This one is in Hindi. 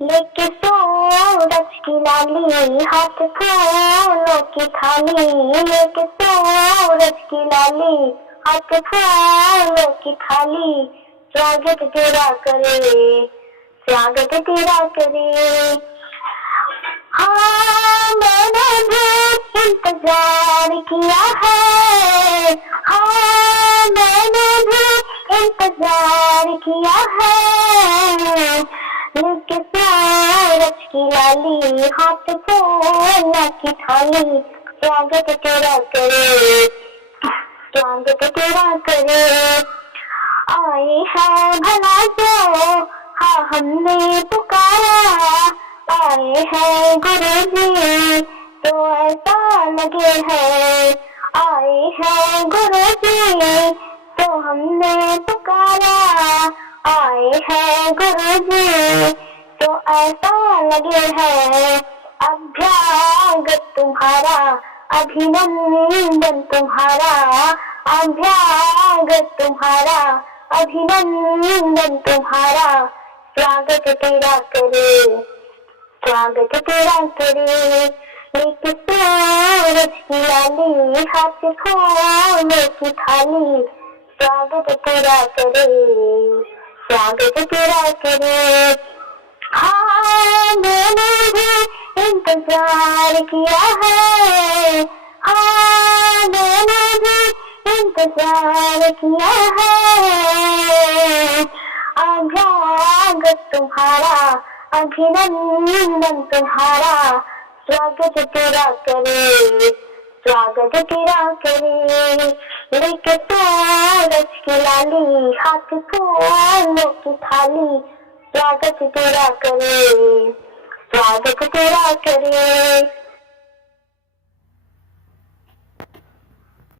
लेके सूरज की लाली, हाथ फूलों की थाली। लेके सूरज की लाली, हाथ फूलों की थाली। स्वागत तेरा करे, स्वागत तेरा करे। हाँ मैंने भी इंतजार किया है, हाँ मैंने भी इंतजार किया है। लेके सूरज की लाली, हाथ फूलों की थाली। स्वागत तेरा करे, स्वागत तेरा करे। आए हैं भला जो, हाँ हमने पुकारा। आए हैं गुरुजी तो ऐसा लगे है। आए हैं गुरुजी तो हमने पुकारा। आए हैं गुरुजी तो ऐसा लगे है। अभ्यागत तुम्हारा, अभिनंदन तुम्हारा। अभ्यागत तुम्हारा, अभिनंदन तुम्हारा। स्वागत तेरा करे, स्वागत तेरा करे। लेके सूरज की लाली, हाथ फूलों की थाली। स्वागत तेरा करे, स्वागत तेरा करे। हाँ मैंने भी इंतजार किया है, हाँ मैंने भी इंतजार किया है। अभ्यागत तुम्हारा, अभिनंदन तुम्हारा। स्वागत तेरा करे, स्वागत तेरा करे। लेके सूरज की लाली, हाथ फूलों की थाली। स्वागत तेरा करे, स्वागत तेरा करे।